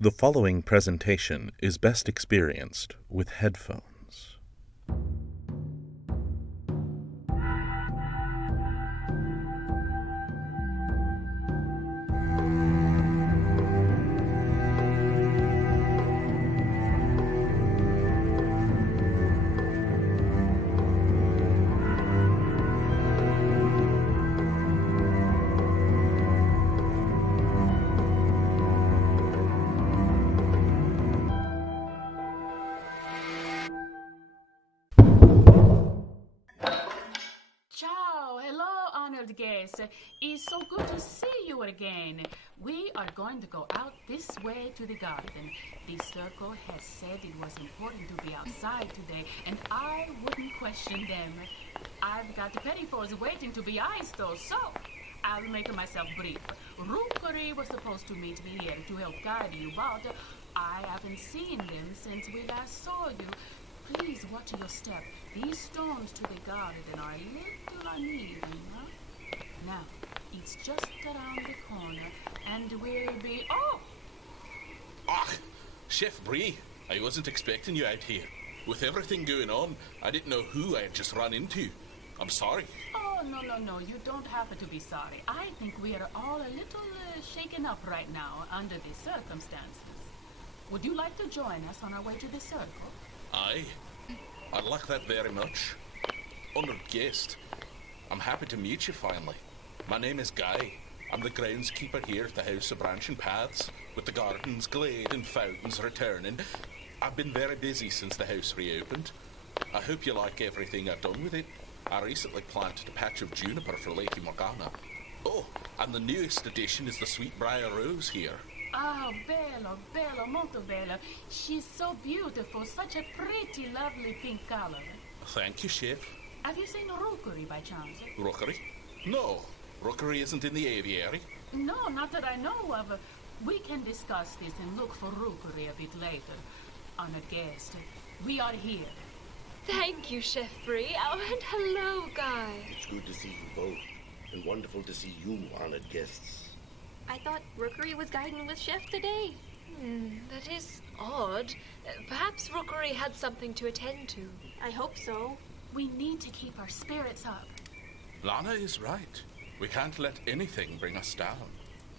The following presentation is best experienced with headphones. Ciao, hello, honored guests. It's so good to see you again. We are going to go out this way to the garden. The circle has said it was important to be outside today, and I wouldn't question them. I've got the pettifoes waiting to be iced, though, so I'll make myself brief. Rookery was supposed to meet here to help guide you, but I haven't seen them since we last saw you. Please watch your step. These stones to the garden are a little uneven, huh? Now, it's just around the corner, and we'll be... Oh! Ah, Chef Brie, I wasn't expecting you out here. With everything going on, I didn't know who I had just run into. I'm sorry. Oh, no. You don't have to be sorry. I think we are all a little shaken up right now under the circumstances. Would you like to join us on our way to the circle? Aye, I'd like that very much. Honored guest, I'm happy to meet you finally. My name is Guy. I'm the groundskeeper here at the House of Branching Paths, with the gardens, glade and fountains returning. I've been very busy since the house reopened. I hope you like everything I've done with it. I recently planted a patch of juniper for Lady Morgana. Oh, and the newest addition is the Sweetbriar Rose here. Ah, bello, molto bello. She's so beautiful, such a pretty, lovely pink color. Thank you, Chef. Have you seen Rookery by chance? Rookery? No, Rookery isn't in the aviary. No, not that I know of. We can discuss this and look for Rookery a bit later. Honored guest, we are here. Thank you, Chef Brie. Oh, and hello, Guy. It's good to see you both, and wonderful to see you, honored guests. I thought Rookery was guiding with Chef today. That is odd. Perhaps Rookery had something to attend to. I hope so. We need to keep our spirits up. Lana is right. We can't let anything bring us down.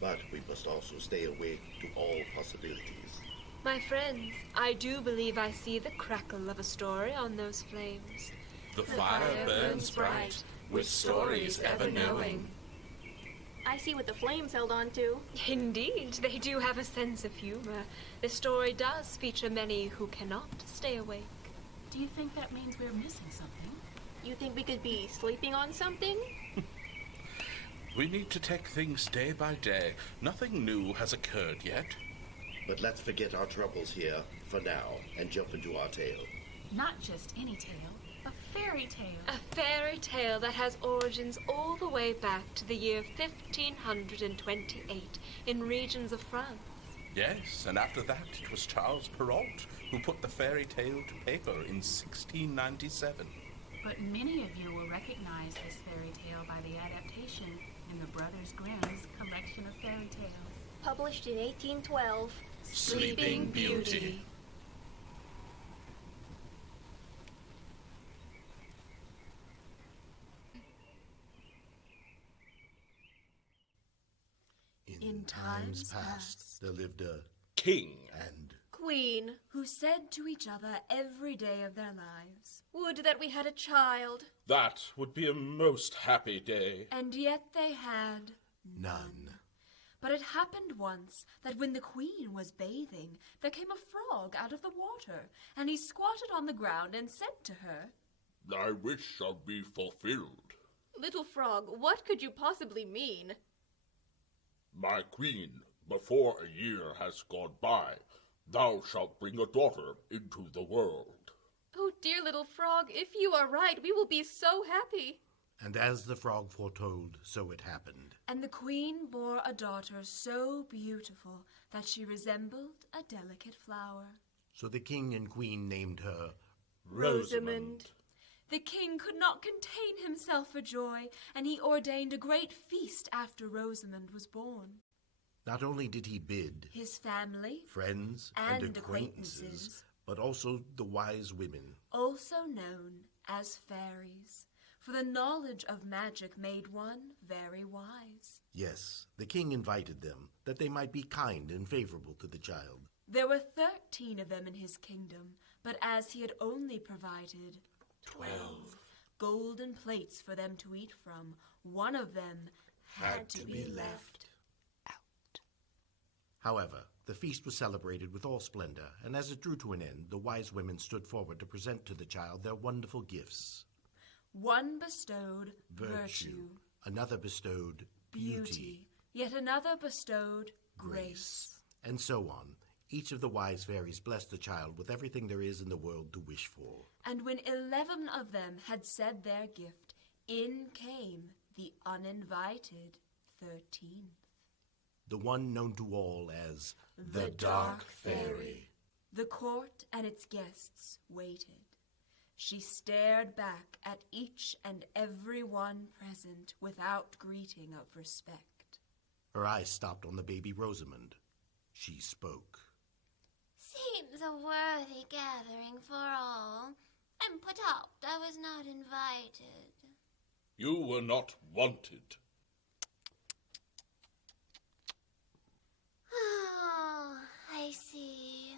But we must also stay awake to all possibilities. My friends, I do believe I see the crackle of a story on those flames. The fire burns bright, with stories ever knowing. I see what the flames held on to. Indeed, they do have a sense of humor. This story does feature many who cannot stay awake. Do you think that means we're missing something? You think we could be sleeping on something? We need to take things day by day. Nothing new has occurred yet. But let's forget our troubles here for now and jump into our tale. Not just any tale, a fairy tale. A fairy tale that has origins all the way back to the year 1528 in regions of France. Yes, and after that it was Charles Perrault who put the fairy tale to paper in 1697. But many of you will recognize this fairy tale by the adaptation in the Brothers Grimm's collection of fairy tales. Published in 1812. Sleeping Beauty. In times past, there lived a king and Queen. who said to each other every day of their lives, Would that we had a child. That would be a most happy day. and yet they had. none. But it happened once that when the queen was bathing, there came a frog out of the water, and he squatted on the ground and said to her, Thy wish shall be fulfilled. Little frog, what could you possibly mean? My queen, before a year has gone by, thou shalt bring a daughter into the world. Oh, dear little frog, if you are right, we will be so happy. And as the frog foretold, so it happened. and the queen bore a daughter so beautiful that she resembled a delicate flower. So the king and queen named her Rosamond. The king could not contain himself for joy, and he ordained a great feast after Rosamond was born. Not only did he bid his family, friends, and acquaintances, but also the wise women, also known as fairies, for the knowledge of magic made one very wise. Yes, the king invited them, that they might be kind and favorable to the child. There were 13 of them in his kingdom, but as he had only provided 12 golden plates for them to eat from, one of them had to be left out. However, the feast was celebrated with all splendor, and as it drew to an end, the wise women stood forward to present to the child their wonderful gifts. One bestowed virtue, another bestowed beauty, yet another bestowed grace, and so on. Each of the wise fairies blessed the child with everything there is in the world to wish for. And when 11 of them had said their gift, in came the uninvited 13th. The one known to all as the Dark Fairy. The court and its guests waited. She stared back at each and every one present without greeting of respect. Her eyes stopped on the baby Rosamond. She spoke. Seems a worthy gathering for all. I'm put out I was not invited. You were not wanted. Oh, I see.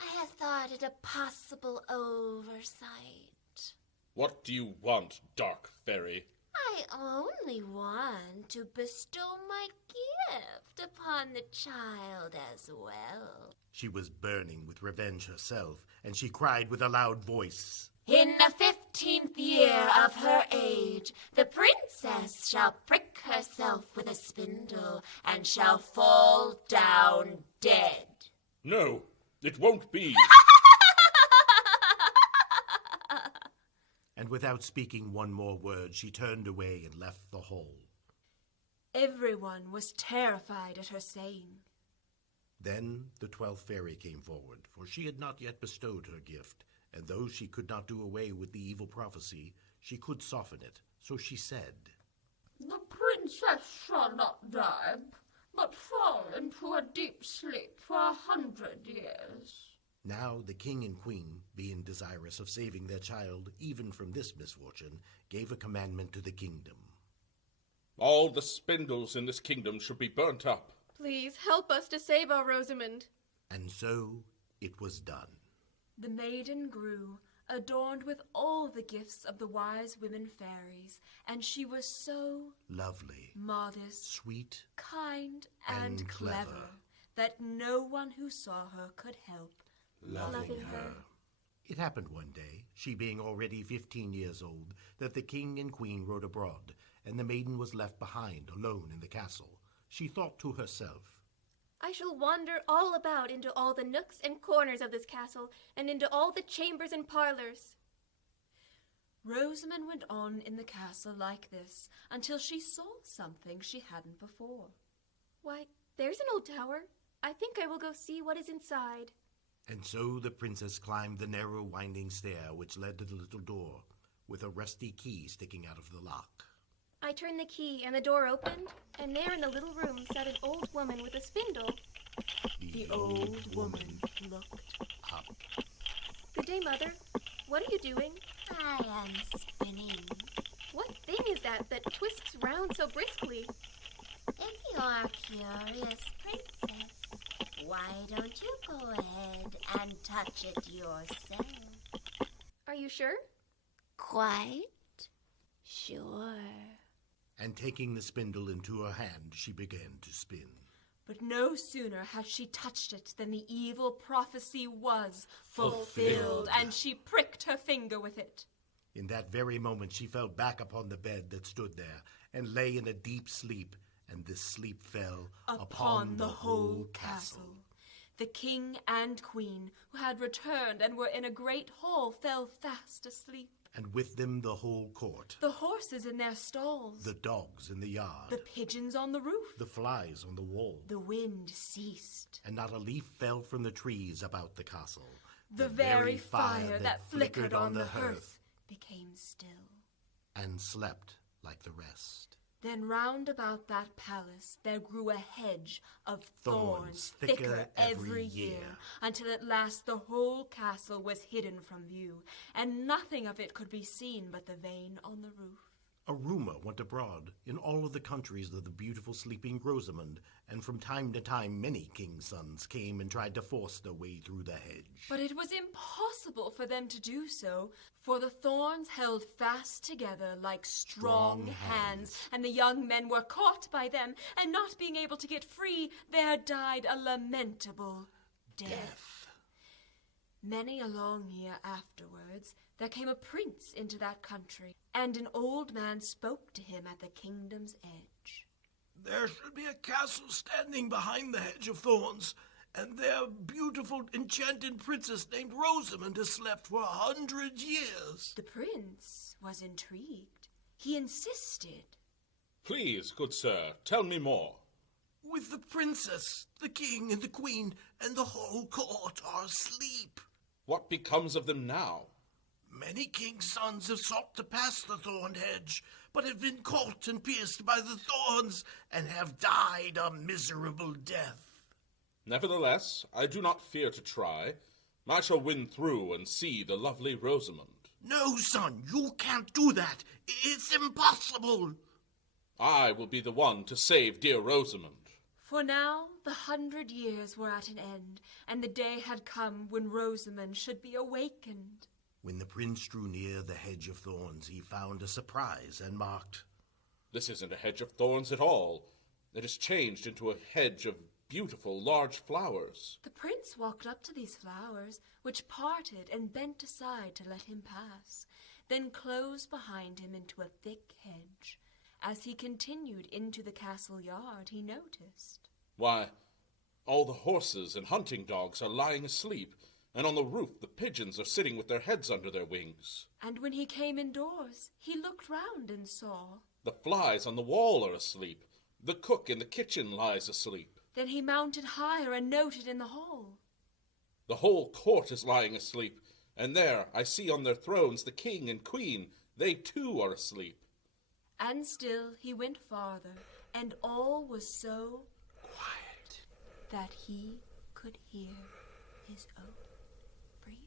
I had thought it a possible oversight. What do you want, Dark Fairy? I only want to bestow my gift upon the child as well. She was burning with revenge herself, and she cried with a loud voice, In the 15th year of her age, the princess shall prick herself with a spindle and shall fall down dead. No, it won't be. And without speaking one more word, she turned away and left the hall. Everyone was terrified at her saying. Then the 12th fairy came forward, for she had not yet bestowed her gift, and though she could not do away with the evil prophecy, she could soften it. So she said, The princess shall not die, but fall into a deep sleep for 100 years. Now the king and queen, being desirous of saving their child even from this misfortune, gave a commandment to the kingdom. All the spindles in this kingdom should be burnt up. Please help us to save our Rosamond. And so it was done. The maiden grew, adorned with all the gifts of the wise women fairies, and she was so lovely, modest, sweet, kind, and clever that no one who saw her could help loving her. It happened one day, she being already 15 years old, that the king and queen rode abroad, and the maiden was left behind alone in the castle. She thought to herself, I shall wander all about into all the nooks and corners of this castle, and into all the chambers and parlors. Rosamond went on in the castle like this until she saw something she hadn't before. Why, there's an old tower. I think I will go see what is inside. And so the princess climbed the narrow winding stair which led to the little door, with a rusty key sticking out of the lock. I turned the key, and the door opened, and there in the little room sat an old woman with a spindle. The old woman looked up. Good day, Mother. What are you doing? I am spinning. What thing is that twists round so briskly? If you are curious, princess, why don't you go ahead and touch it yourself? Are you sure? Quite sure. And taking the spindle into her hand, she began to spin. But no sooner had she touched it than the evil prophecy was fulfilled, and she pricked her finger with it. In that very moment she fell back upon the bed that stood there, and lay in a deep sleep, and this sleep fell upon the whole castle. The king and queen, who had returned and were in a great hall, fell fast asleep. And with them the whole court. The horses in their stalls. The dogs in the yard. The pigeons on the roof. The flies on the wall. The wind ceased. And not a leaf fell from the trees about the castle. The very fire that flickered on the hearth became still. And slept like the rest. Then round about that palace there grew a hedge of Thorns, thorns, thicker every year, until at last the whole castle was hidden from view, and nothing of it could be seen but the vane on the roof. A rumor went abroad in all of the countries of the beautiful sleeping Rosamond, and from time to time many kings' sons came and tried to force their way through the hedge. But it was impossible for them to do so, for the thorns held fast together like strong hands, and the young men were caught by them, and not being able to get free, there died a lamentable death. Many a long year afterwards, there came a prince into that country, and an old man spoke to him at the kingdom's edge. There should be a castle standing behind the hedge of thorns, and there a beautiful enchanted princess named Rosamond has slept for 100 years. The prince was intrigued. He insisted. Please, good sir, tell me more. With the princess, the king and the queen, and the whole court are asleep. What becomes of them now? Many kings' sons have sought to pass the thorn hedge, but have been caught and pierced by the thorns, and have died a miserable death. Nevertheless, I do not fear to try. I shall win through and see the lovely Rosamond. No, son, you can't do that. It's impossible. I will be the one to save dear Rosamond. For now the 100 years were at an end, and the day had come when Rosamond should be awakened. When the prince drew near the hedge of thorns, he found a surprise and marked, This isn't a hedge of thorns at all. It is changed into a hedge of beautiful large flowers. The prince walked up to these flowers, which parted and bent aside to let him pass, then closed behind him into a thick hedge. As he continued into the castle yard, he noticed. Why, all the horses and hunting dogs are lying asleep, and on the roof the pigeons are sitting with their heads under their wings. And when he came indoors, he looked round and saw. The flies on the wall are asleep. The cook in the kitchen lies asleep. Then he mounted higher and noted in the hall. The whole court is lying asleep, and there I see on their thrones the king and queen. They too are asleep. And still he went farther, and all was so quiet that he could hear his own breathing.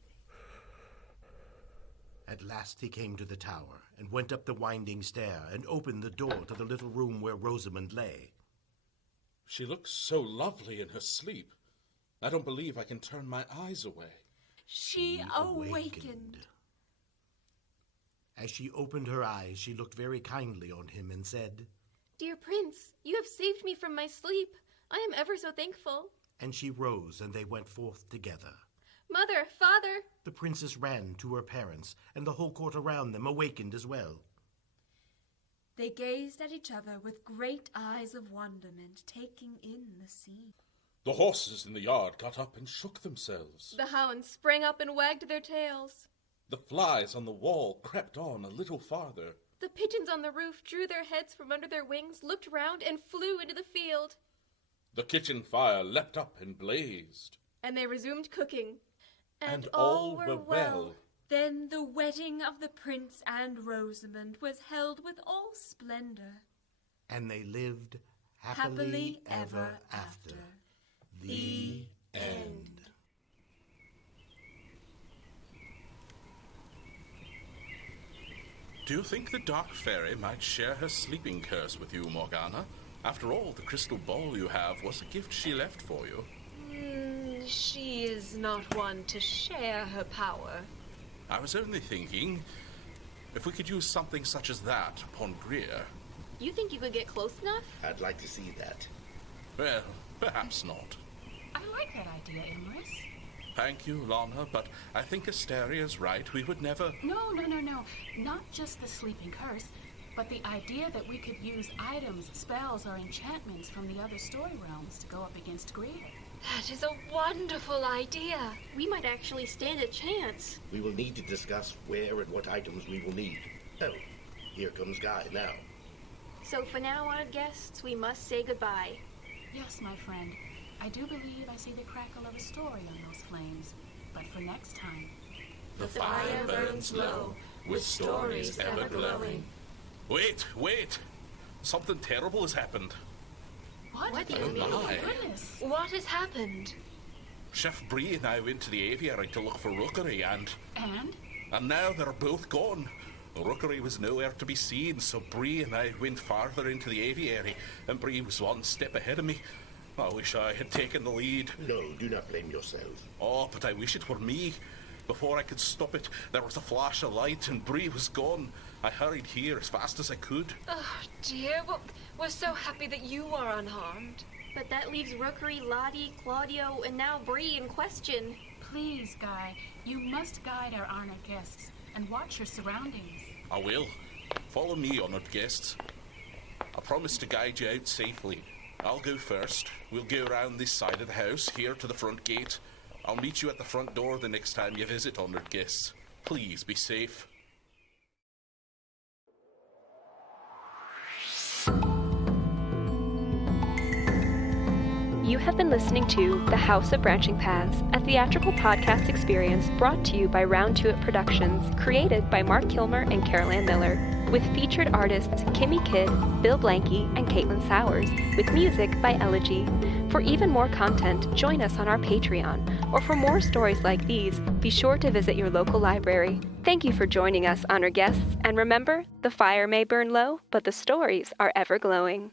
At last he came to the tower, and went up the winding stair, and opened the door to the little room where Rosamond lay. She looks so lovely in her sleep. I don't believe I can turn my eyes away. She awakened. As she opened her eyes, she looked very kindly on him and said, Dear Prince, you have saved me from my sleep. I am ever so thankful. And she rose, and they went forth together. Mother, father! The princess ran to her parents, and the whole court around them awakened as well. They gazed at each other with great eyes of wonderment, taking in the scene. The horses in the yard got up and shook themselves. The hounds sprang up and wagged their tails. The flies on the wall crept on a little farther. The pigeons on the roof drew their heads from under their wings, looked round, and flew into the field. The kitchen fire leapt up and blazed. And they resumed cooking. And all were well. Then the wedding of the prince and Rosamond was held with all splendor. And they lived happily ever after. The end. Do you think the Dark Fairy might share her sleeping curse with you, Morgana? After all, the crystal ball you have was a gift she left for you. She is not one to share her power. I was only thinking, if we could use something such as that upon Greer. You think you could get close enough? I'd like to see that. Well, perhaps not. I like that idea, Imris. Thank you, Lana, but I think Asteria's right. We would never... No. Not just the sleeping curse, but the idea that we could use items, spells, or enchantments from the other story realms to go up against Greer. That is a wonderful idea. We might actually stand a chance. We will need to discuss where and what items we will need. Oh, here comes Guy now. So for now, honored guests, we must say goodbye. Yes, my friend. I do believe I see the crackle of a story on those flames. But for next time... The fire burns low, with stories ever glowing. Wait! Something terrible has happened. What do Oh you mean? my. Goodness. What has happened? Chef Bree and I went to the aviary to look for Rookery, and now they're both gone. Rookery was nowhere to be seen, so Bree and I went farther into the aviary, and Bree was one step ahead of me. I wish I had taken the lead. No, do not blame yourself. Oh, but I wish it were me. Before I could stop it, there was a flash of light, and Bree was gone. I hurried here as fast as I could. Oh, dear. Well, we're so happy that you are unharmed. But that leaves Rookery, Lottie, Claudio, and now Bree in question. Please, Guy, you must guide our honored guests and watch your surroundings. I will. Follow me, honored guests. I promise to guide you out safely. I'll go first. We'll go around this side of the house, here to the front gate. I'll meet you at the front door the next time you visit, honored guests. Please be safe. You have been listening to The House of Branching Paths, a theatrical podcast experience brought to you by Round Two It Productions, created by Mark Kilmer and Carol Ann Miller, with featured artists Kimmy Kidd, Bill Blanky, and Caitlin Sowers, with music by Elegy. For even more content, join us on our Patreon, or for more stories like these, be sure to visit your local library. Thank you for joining us, honored guests, and remember, the fire may burn low, but the stories are ever glowing.